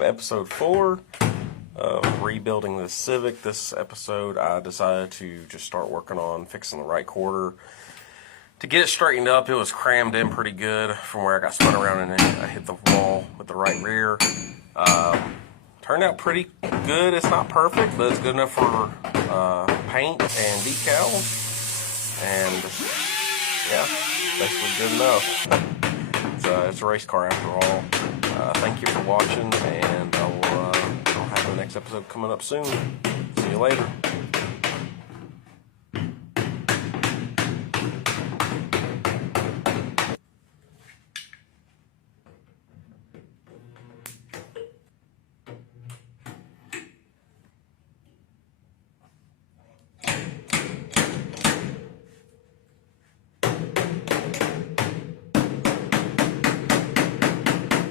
have episode 4 of rebuilding the Civic. This episode I decided to just start working on fixing the right quarter. To get it straightened up, it was crammed in pretty good from where I got spun around and I hit the wall with the right rear. Turned out pretty good. It's not perfect, but it's good enough for paint and decals. And yeah, basically good enough. It's a race car after all. Thank you for watching, and I'll have the next episode coming up soon. See you later.